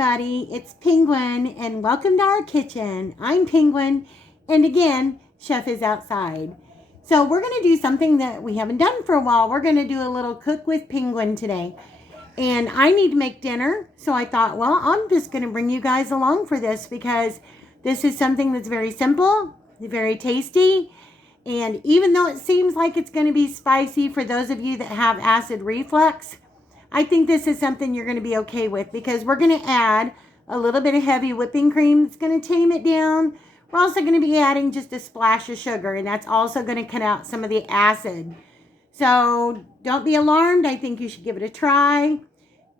everybody, it's Penguin and welcome to our kitchen. I'm Penguin and again, Chef is outside. So we're going to do something that we haven't done for a while. We're going to do a little cook with Penguin today. And I need to make dinner, so I thought, well, I'm just going to bring you guys along for this because this is something that's very simple, very tasty. And even though it seems like it's going to be spicy for those of you that have acid reflux, I think this is something you're going to be okay with because we're going to add a little bit of heavy whipping cream that's going to tame it down. We're also going to be adding just a splash of sugar, and that's also going to cut out some of the acid. So don't be alarmed. I think you should give it a try.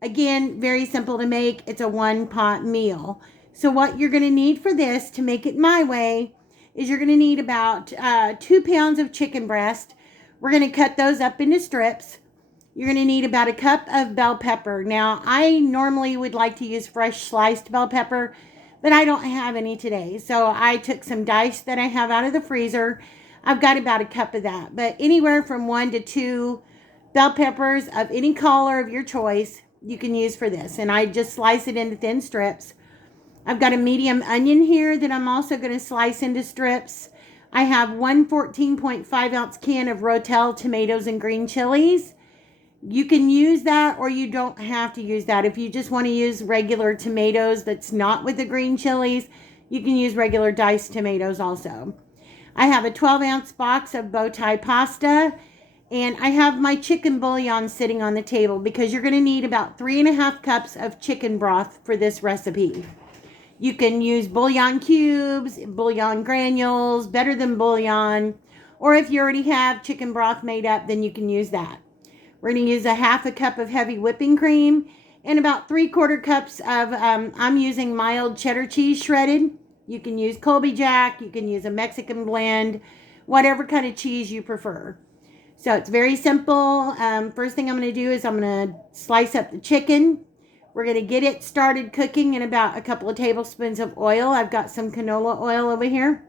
Again, very simple to make. It's a one-pot meal. So what you're going to need for this to make it my way is you're going to need about 2 pounds of chicken breast. We're going to cut those up into strips. You're going to need about a cup of bell pepper. Now, I normally would like to use fresh sliced bell pepper, but I don't have any today. So I took some diced that I have out of the freezer. I've got about a cup of that. But anywhere from 1 to 2 bell peppers of any color of your choice you can use for this. And I just slice it into thin strips. I've got a medium onion here that I'm also going to slice into strips. I have 1 14.5 ounce can of rotel tomatoes and green chilies. You can use that or you don't have to use that. If you just want to use regular tomatoes that's not with the green chilies, you can use regular diced tomatoes also. I have a 12 ounce box of Bowtie pasta, and I have my chicken bouillon sitting on the table because you're going to need about 3.5 cups of chicken broth for this recipe. You can use bouillon cubes, bouillon granules, better than bouillon, or if you already have chicken broth made up, then you can use that. We're going to use a 1/2 cup of heavy whipping cream and about 3/4 cups of, I'm using mild cheddar cheese shredded. You can use Colby Jack, you can use a Mexican blend, whatever kind of cheese you prefer. So it's very simple. First thing I'm going to do is I'm going to slice up the chicken. We're going to get it started cooking in about a couple of tablespoons of oil. I've got some canola oil over here.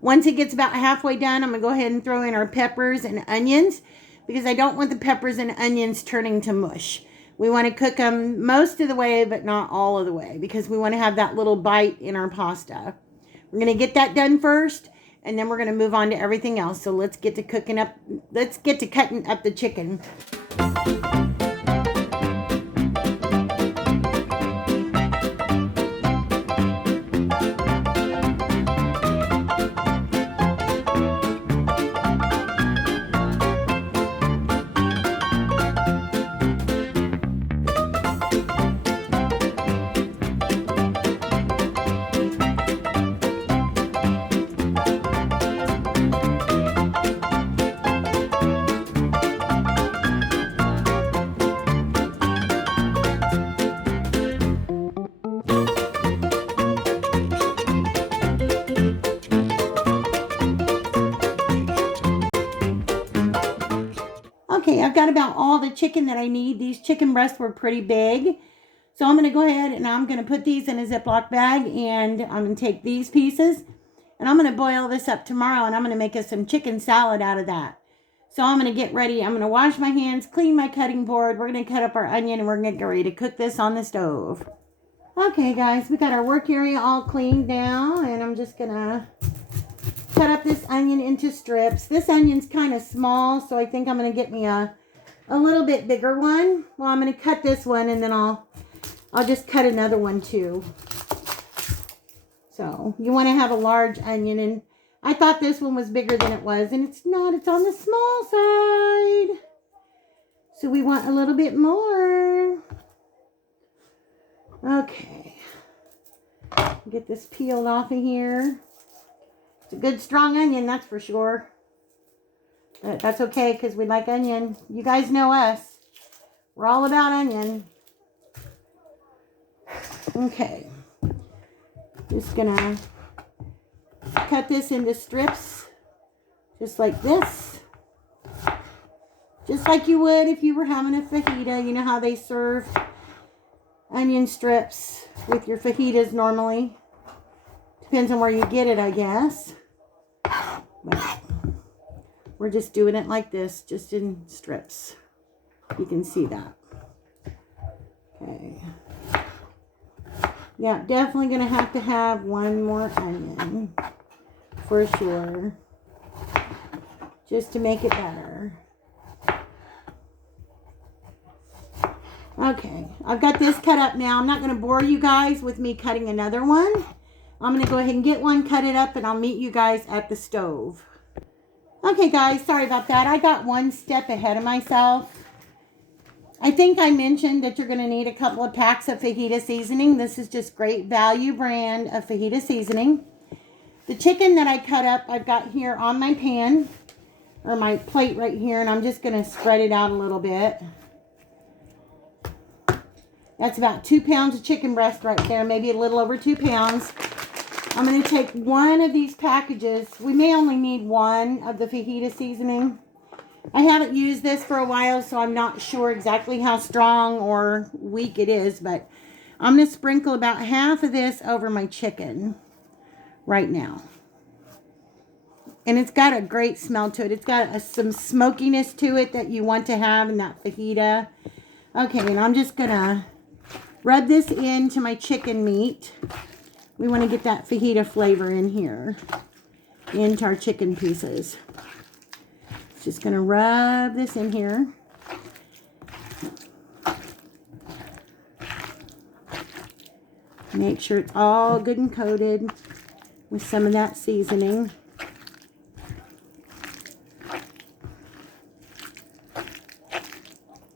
Once it gets about halfway done, I'm going to go ahead and throw in our peppers and onions, because I don't want the peppers and onions turning to mush. We want to cook them most of the way, but not all of the way, because we want to have that little bite in our pasta. We're going to get that done first, and then we're going to move on to everything else. So let's get to cutting up the chicken. Okay, I've got about all the chicken that I need. These chicken breasts were pretty big. So I'm going to go ahead and I'm going to put these in a Ziploc bag, and I'm going to take these pieces and I'm going to boil this up tomorrow, and I'm going to make us some chicken salad out of that. So I'm going to get ready. I'm going to wash my hands, clean my cutting board. We're going to cut up our onion and we're going to get ready to cook this on the stove. Okay, guys, we got our work area all cleaned now, and I'm just going to cut up this onion into strips. This onion's kind of small, so I think I'm going to get me a little bit bigger one. Well, I'm going to cut this one, and then I'll just cut another one too. So you want to have a large onion, and I thought this one was bigger than it was, and it's not. It's on the small side. So we want a little bit more. Okay. Get this peeled off of here. It's a good strong onion, that's for sure. But that's okay, because we like onion. You guys know us. We're all about onion. Okay. Just gonna cut this into strips. Just like this. Just like you would if you were having a fajita. You know how they serve onion strips with your fajitas normally. Depends on where you get it, I guess. But we're just doing it like this, just in strips. You can see that. Okay. Yeah, definitely going to have one more onion. For sure. Just to make it better. Okay, I've got this cut up now. I'm not going to bore you guys with me cutting another one. I'm going to go ahead and get one, cut it up, and I'll meet you guys at the stove. Okay, guys, sorry about that. I got one step ahead of myself. I think I mentioned that you're going to need a couple of packs of fajita seasoning. This is just great value brand of fajita seasoning. The chicken that I cut up, I've got here on my pan, or my plate right here, and I'm just going to spread it out a little bit. That's about 2 pounds of chicken breast right there, maybe a little over 2 pounds. I'm going to take one of these packages. We may only need one of the fajita seasoning. I haven't used this for a while, so I'm not sure exactly how strong or weak it is, but I'm going to sprinkle about half of this over my chicken right now. And it's got a great smell to it. It's got some smokiness to it that you want to have in that fajita. Okay, and I'm just going to rub this into my chicken meat. We want to get that fajita flavor in here, into our chicken pieces. Just going to rub this in here. Make sure it's all good and coated with some of that seasoning.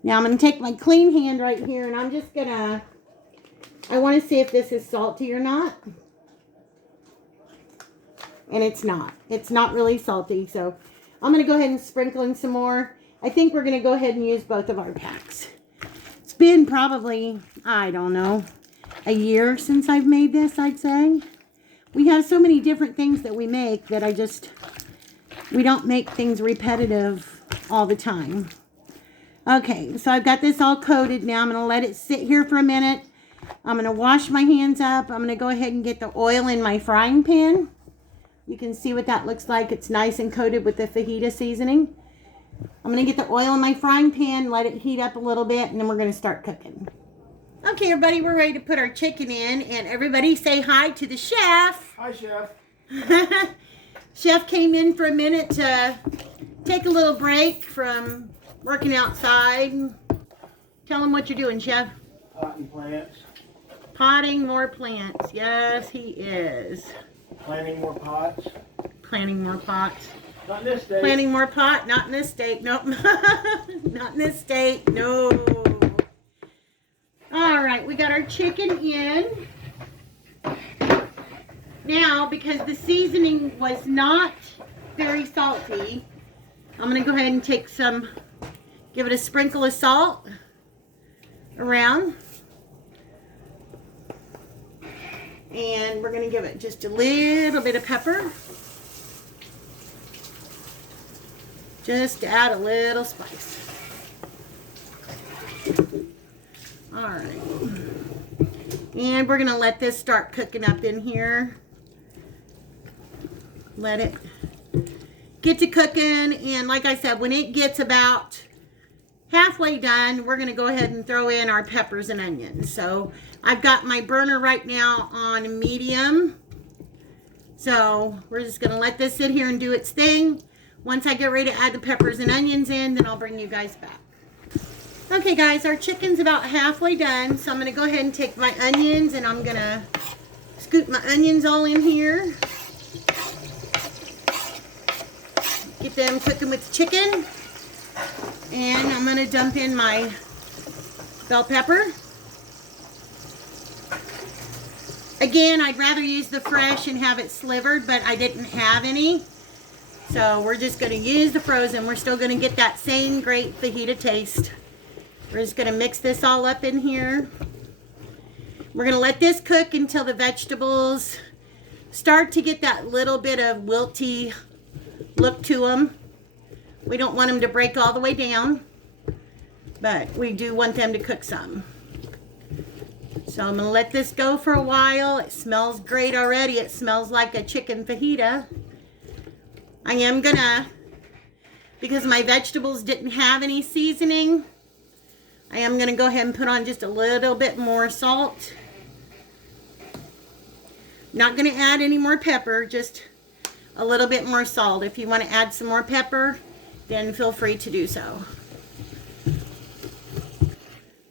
Now I'm going to take my clean hand right here and I'm just going to, I want to see if this is salty or not. And it's not. It's not really salty. So I'm going to go ahead and sprinkle in some more. I think we're going to go ahead and use both of our packs. It's been probably, I don't know, a year since I've made this, I'd say. We have so many different things that we make that we don't make things repetitive all the time. Okay, so I've got this all coated now. I'm going to let it sit here for a minute. I'm going to wash my hands up. I'm going to go ahead and get the oil in my frying pan. You can see what that looks like. It's nice and coated with the fajita seasoning. I'm going to get the oil in my frying pan, let it heat up a little bit, and then we're going to start cooking. Okay, everybody, we're ready to put our chicken in, and everybody say hi to the chef. Hi, Chef. Chef came in for a minute to take a little break from working outside. Tell him what you're doing, Chef. Potting plants. Potting more plants. Yes, he is. Planting more pots. Planting more pots. Not in this state. Planting more pot. Not in this state. Nope. Not in this state. No. All right. We got our chicken in. Now, because the seasoning was not very salty, I'm going to go ahead and take give it a sprinkle of salt around. And we're going to give it just a little bit of pepper. Just to add a little spice. All right. And we're going to let this start cooking up in here. Let it get to cooking. And like I said, when it gets about halfway done, we're going to go ahead and throw in our peppers and onions. So I've got my burner right now on medium. So we're just going to let this sit here and do its thing. Once I get ready to add the peppers and onions in, then I'll bring you guys back. Okay, guys, our chicken's about halfway done. So I'm going to go ahead and take my onions and I'm going to scoop my onions all in here. Get them cooking with the chicken. And I'm going to dump in my bell pepper. Again, I'd rather use the fresh and have it slivered, but I didn't have any. So we're just going to use the frozen. We're still going to get that same great fajita taste. We're just going to mix this all up in here. We're going to let this cook until the vegetables start to get that little bit of wilty look to them. We don't want them to break all the way down, but we do want them to cook some. So I'm going to let this go for a while. It smells great already. It smells like a chicken fajita. I am going to, because my vegetables didn't have any seasoning, I am going to go ahead and put on just a little bit more salt. Not going to add any more pepper, just a little bit more salt. If you want to add some more pepper, then feel free to do so.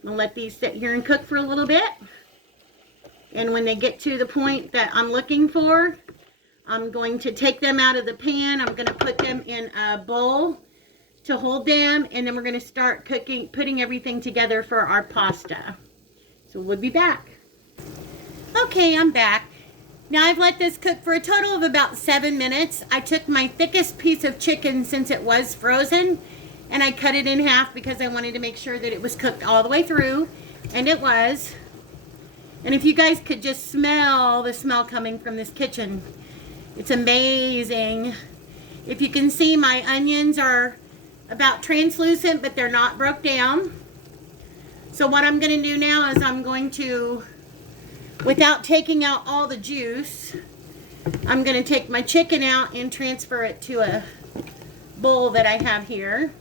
I'll let these sit here and cook for a little bit. And when they get to the point that I'm looking for, I'm going to take them out of the pan. I'm going to put them in a bowl to hold them. And then we're going to start putting everything together for our pasta. So we'll be back. Okay, I'm back. Now I've let this cook for a total of about 7 minutes. I took my thickest piece of chicken, since it was frozen, and I cut it in half because I wanted to make sure that it was cooked all the way through, and it was. And if you guys could just smell the smell coming from this kitchen, it's amazing. If you can see, my onions are about translucent, but they're not broke down. So what I'm going to do now is I'm going to, without taking out all the juice, I'm going to take my chicken out and transfer it to a bowl that I have here.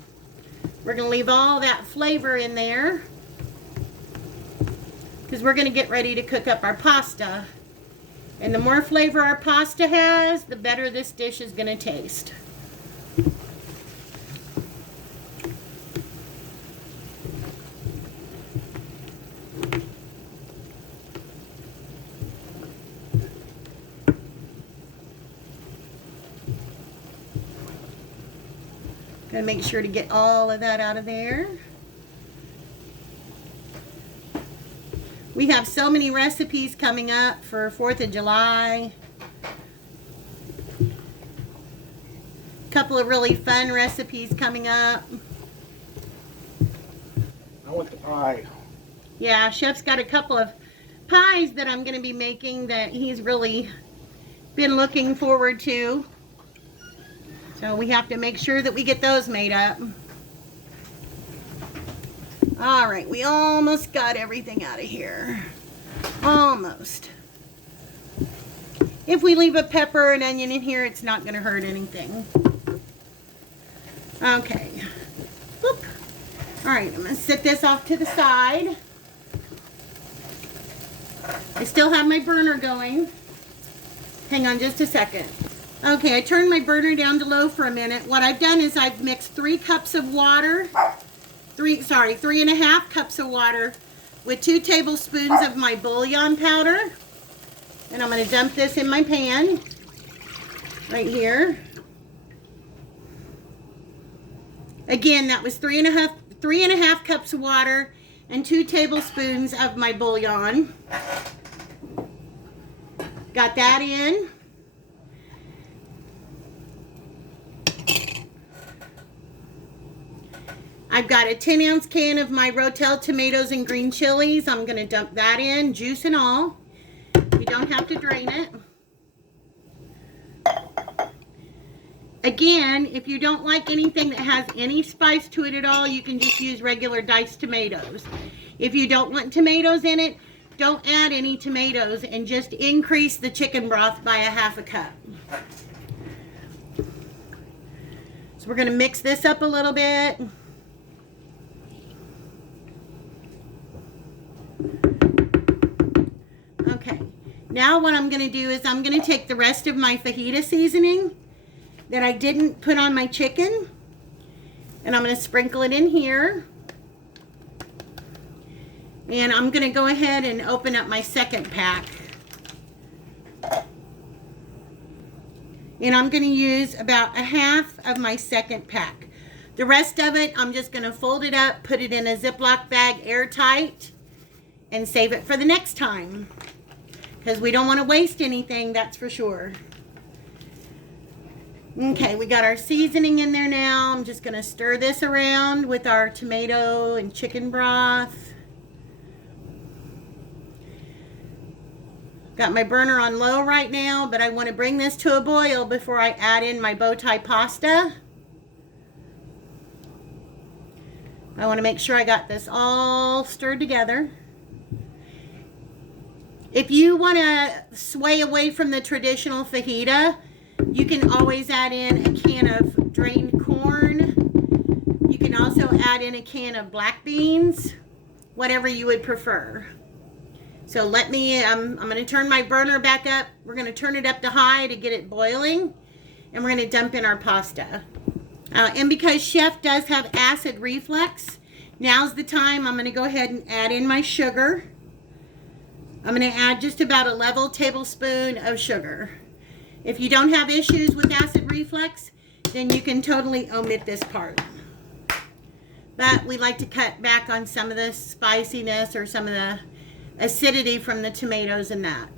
We're going to leave all that flavor in there because we're going to get ready to cook up our pasta. And the more flavor our pasta has, the better this dish is going to taste. Gotta make sure to get all of that out of there. We have so many recipes coming up for 4th of July. A couple of really fun recipes coming up. I want the pie. Yeah, Chef's got a couple of pies that I'm gonna be making that he's really been looking forward to. So we have to make sure that we get those made up. All right, we almost got everything out of here. Almost. If we leave a pepper and onion in here, it's not gonna hurt anything. Okay. Boop. All right, I'm gonna set this off to the side. I still have my burner going. Hang on just a second. Okay, I turned my burner down to low for a minute. What I've done is I've mixed 3 cups of water, 3.5 cups of water with 2 tablespoons of my bouillon powder. And I'm going to dump this in my pan right here. Again, that was 3.5 cups of water and 2 tablespoons of my bouillon. Got that in. I've got a 10-ounce can of my rotel tomatoes and green chilies. I'm going to dump that in, juice and all. You don't have to drain it. Again, if you don't like anything that has any spice to it at all, you can just use regular diced tomatoes. If you don't want tomatoes in it, don't add any tomatoes and just increase the chicken broth by 1/2 cup. So we're going to mix this up a little bit. Okay, now what I'm going to do is I'm going to take the rest of my fajita seasoning that I didn't put on my chicken, and I'm going to sprinkle it in here. And I'm going to go ahead and open up my second pack. And I'm going to use about 1/2 of my second pack. The rest of it, I'm just going to fold it up, put it in a Ziploc bag airtight, and save it for the next time. Because we don't want to waste anything, that's for sure. Okay, we got our seasoning in there now. I'm just going to stir this around with our tomato and chicken broth. Got my burner on low right now, but I want to bring this to a boil before I add in my bow tie pasta. I want to make sure I got this all stirred together. If you want to sway away from the traditional fajita, you can always add in a can of drained corn. You can also add in a can of black beans, whatever you would prefer. So let me, I'm going to turn my burner back up. We're going to turn it up to high to get it boiling. And we're going to dump in our pasta. And because Chef does have acid reflux, now's the time I'm going to go ahead and add in my sugar. I'm going to add just about a level tablespoon of sugar. If you don't have issues with acid reflux, then you can totally omit this part. But we like to cut back on some of the spiciness or some of the acidity from the tomatoes and that.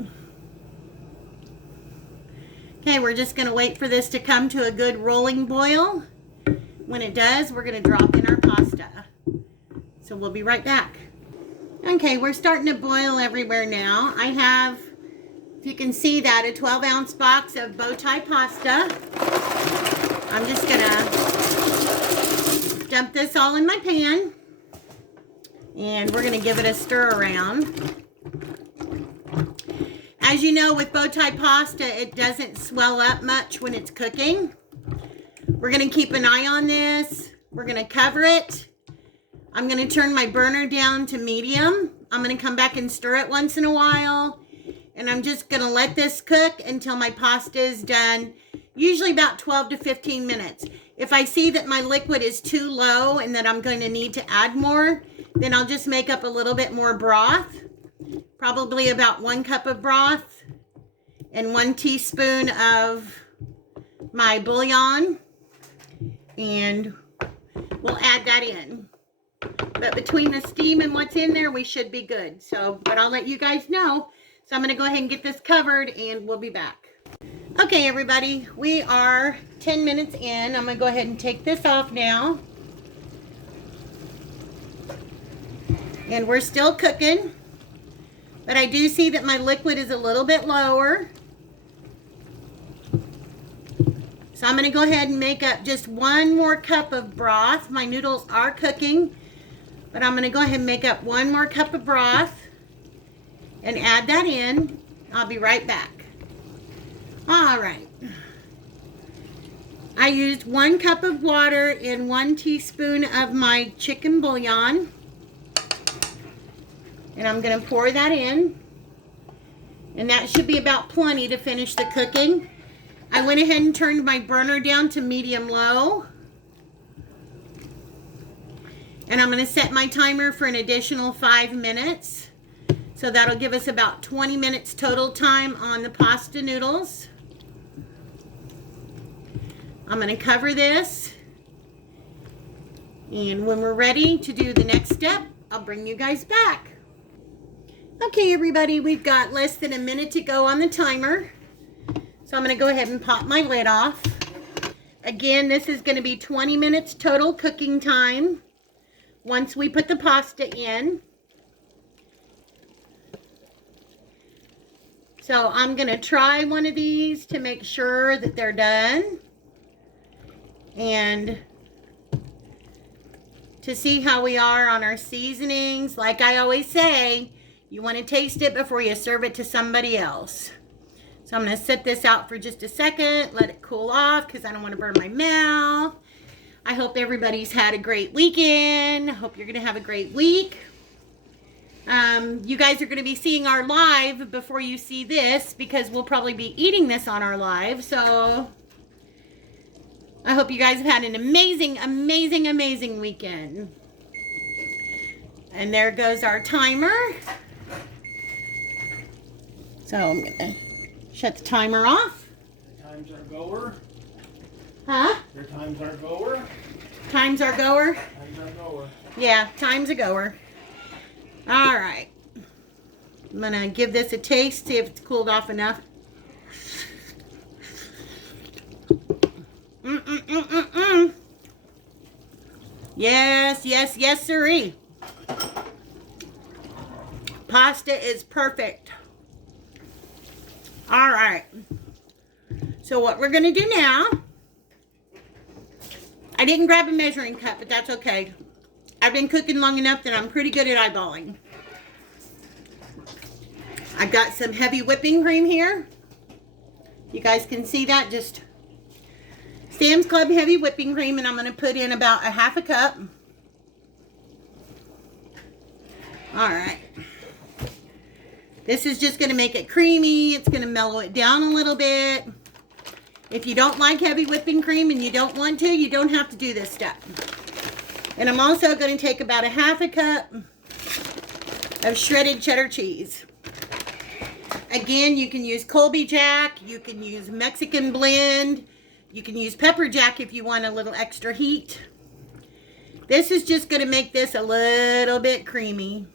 Okay, we're just going to wait for this to come to a good rolling boil. When it does, we're going to drop in our pasta. So we'll be right back. Okay, we're starting to boil everywhere now. I have, if you can see that, a 12-ounce box of Bowtie pasta. I'm just going to dump this all in my pan. And we're going to give it a stir around. As you know, with Bowtie pasta, it doesn't swell up much when it's cooking. We're going to keep an eye on this. We're going to cover it. I'm going to turn my burner down to medium. I'm going to come back and stir it once in a while. And I'm just going to let this cook until my pasta is done. Usually about 12 to 15 minutes. If I see that my liquid is too low and that I'm going to need to add more, then I'll just make up a little bit more broth. Probably about 1 cup of broth and 1 teaspoon of my bouillon. And we'll add that in. But between the steam and what's in there, we should be good. So, but I'll let you guys know. So I'm going to go ahead and get this covered and we'll be back. Okay, everybody, we are 10 minutes in. I'm going to go ahead and take this off now. And we're still cooking. But I do see that my liquid is a little bit lower. So I'm going to go ahead and make up just 1 more cup of broth. My noodles are cooking. But I'm going to go ahead and make up 1 more cup of broth. And add that in. I'll be right back. Alright. I used 1 cup of water and 1 teaspoon of my chicken bouillon. And I'm going to pour that in. And that should be about plenty to finish the cooking. I went ahead and turned my burner down to medium-low. And I'm going to set my timer for an additional 5 minutes. So that'll give us about 20 minutes total time on the pasta noodles. I'm going to cover this. And when we're ready to do the next step, I'll bring you guys back. Okay, everybody, we've got less than a minute to go on the timer. So I'm going to go ahead and pop my lid off. Again, this is going to be 20 minutes total cooking time once we put the pasta in. So I'm going to try one of these to make sure that they're done. And to see how we are on our seasonings. Like I always say, you want to taste it before you serve it to somebody else. So I'm going to set this out for just a second, let it cool off because I don't want to burn my mouth. I hope everybody's had a great weekend. I hope you're going to have a great week. You guys are going to be seeing our live before you see this because we'll probably be eating this on our live. So I hope you guys have had an amazing, amazing, amazing weekend. And there goes our timer. So I'm going to shut the timer off. Times are goer. Huh? Your times are goer. Times are goer? Times are goer. Yeah, time's a goer. All right. I'm going to give this a taste, see if it's cooled off enough. Yes, yes, yes, sirree. Pasta is perfect. All right. So what we're going to do now, I didn't grab a measuring cup, but that's okay. I've been cooking long enough that I'm pretty good at eyeballing. I've got some heavy whipping cream here. You guys can see that, just Sam's Club heavy whipping cream, and I'm going to put in about a half a cup. All right. This is just going to make it creamy. It's going to mellow it down a little bit. If you don't like heavy whipping cream and you don't want to, you don't have to do this step. And I'm also going to take about a half a cup of shredded cheddar cheese. Again, you can use Colby Jack, you can use Mexican blend, you can use pepper jack if you want a little extra heat. This is just going to make this a little bit creamy.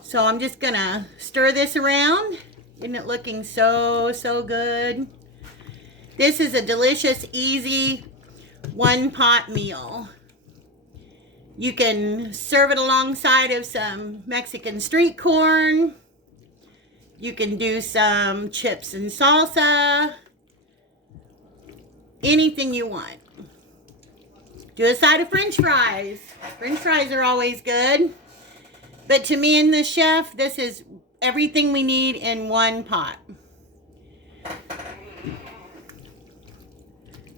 So I'm just going to stir this around. Isn't it looking so, so good? This is a delicious, easy one-pot meal. You can serve it alongside of some Mexican street corn. You can do some chips and salsa. Anything you want. Do a side of French fries. French fries are always good. But to me and the chef, this is everything we need in one pot.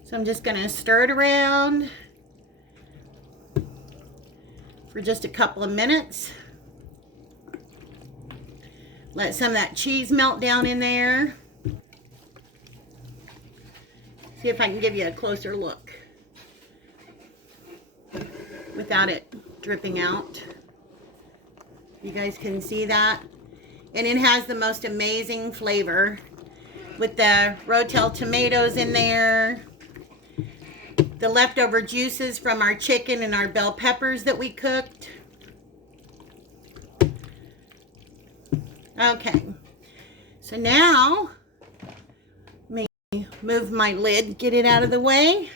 So I'm just going to stir it around for just a couple of minutes. Let some of that cheese melt down in there. See if I can give you a closer look without it dripping out. You guys can see that. And it has the most amazing flavor with the rotel tomatoes in there. The leftover juices from our chicken and our bell peppers that we cooked. Okay, so now, let me move my lid, get it out of the way.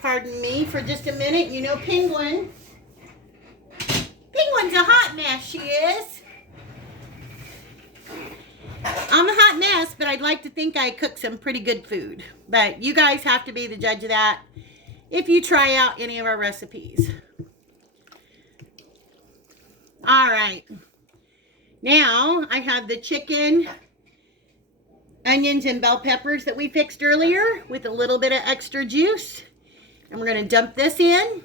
Pardon me for just a minute. You know Penguin's a hot mess, she is. I'm a hot mess, but I'd like to think I cook some pretty good food. But you guys have to be the judge of that if you try out any of our recipes. All right. Now, I have the chicken, onions, and bell peppers that we fixed earlier with a little bit of extra juice. And we're going to dump this in.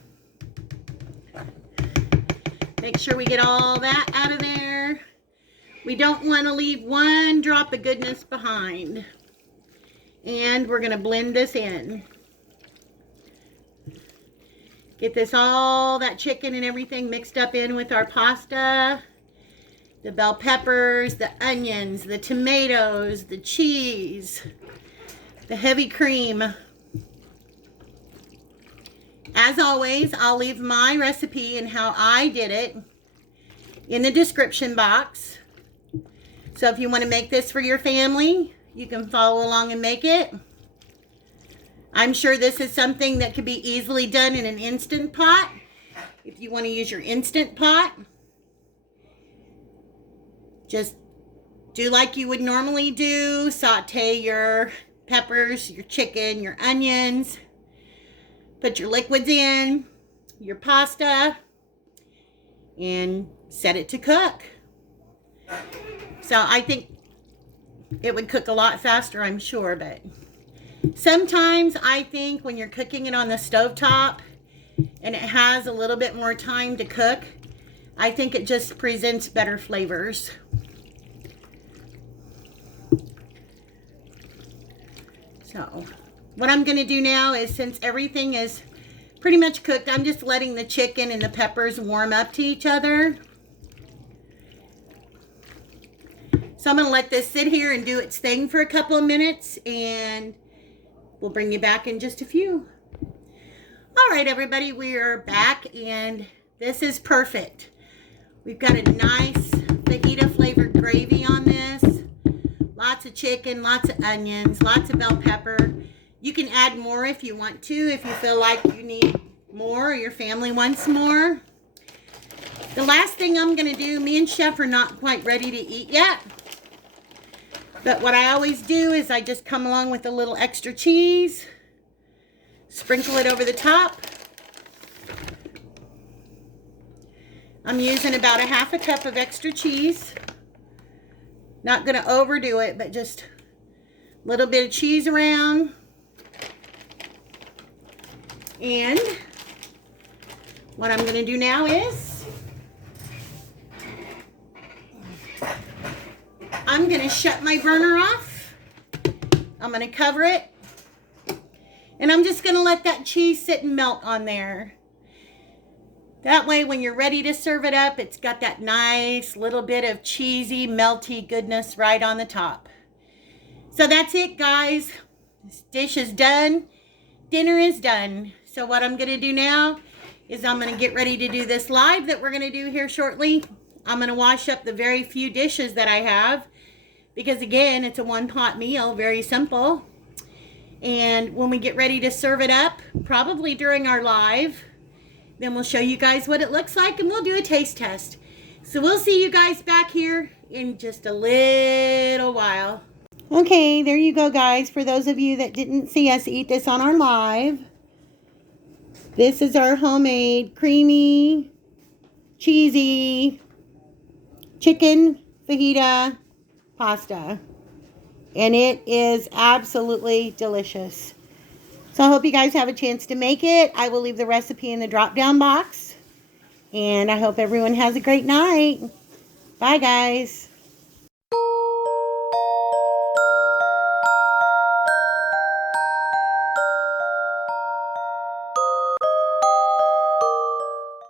Make sure we get all that out of there. We don't want to leave one drop of goodness behind. And we're going to blend this in. Get this all, that chicken and everything mixed up in with our pasta. The bell peppers, the onions, the tomatoes, the cheese, the heavy cream. As always, I'll leave my recipe and how I did it in the description box. So if you want to make this for your family, you can follow along and make it. I'm sure this is something that could be easily done in an Instant Pot. If you want to use your Instant Pot, just do like you would normally do. Saute your peppers, your chicken, your onions. Put your liquids in, your pasta, and set it to cook. So I think it would cook a lot faster, I'm sure, but sometimes I think when you're cooking it on the stovetop and it has a little bit more time to cook, I think it just presents better flavors. So what I'm going to do now is, since everything is pretty much cooked, I'm just letting the chicken and the peppers warm up to each other. So I'm going to let this sit here and do its thing for a couple of minutes, and we'll bring you back in just a few. All right, everybody, we are back, and this is perfect. We've got a nice fajita flavored gravy on this. Lots of chicken, lots of onions, lots of bell pepper. You can add more if you want to, if you feel like you need more or your family wants more. The last thing I'm going to do, me and Chef are not quite ready to eat yet. But what I always do is I just come along with a little extra cheese. Sprinkle it over the top. I'm using about a half a cup of extra cheese. Not going to overdo it, but just a little bit of cheese around. And what I'm going to do now is I'm going to shut my burner off. I'm going to cover it. And I'm just going to let that cheese sit and melt on there. That way, when you're ready to serve it up, it's got that nice little bit of cheesy, melty goodness right on the top. So that's it, guys. This dish is done. Dinner is done. So what I'm going to do now is I'm going to get ready to do this live that we're going to do here shortly. I'm going to wash up the very few dishes that I have. Because again, it's a one-pot meal, very simple. And when we get ready to serve it up, probably during our live, then we'll show you guys what it looks like and we'll do a taste test. So we'll see you guys back here in just a little while. Okay, there you go, guys. For those of you that didn't see us eat this on our live, this is our homemade creamy, cheesy chicken fajita pasta. And it is absolutely delicious. So I hope you guys have a chance to make it. I will leave the recipe in the drop-down box. And I hope everyone has a great night. Bye, guys.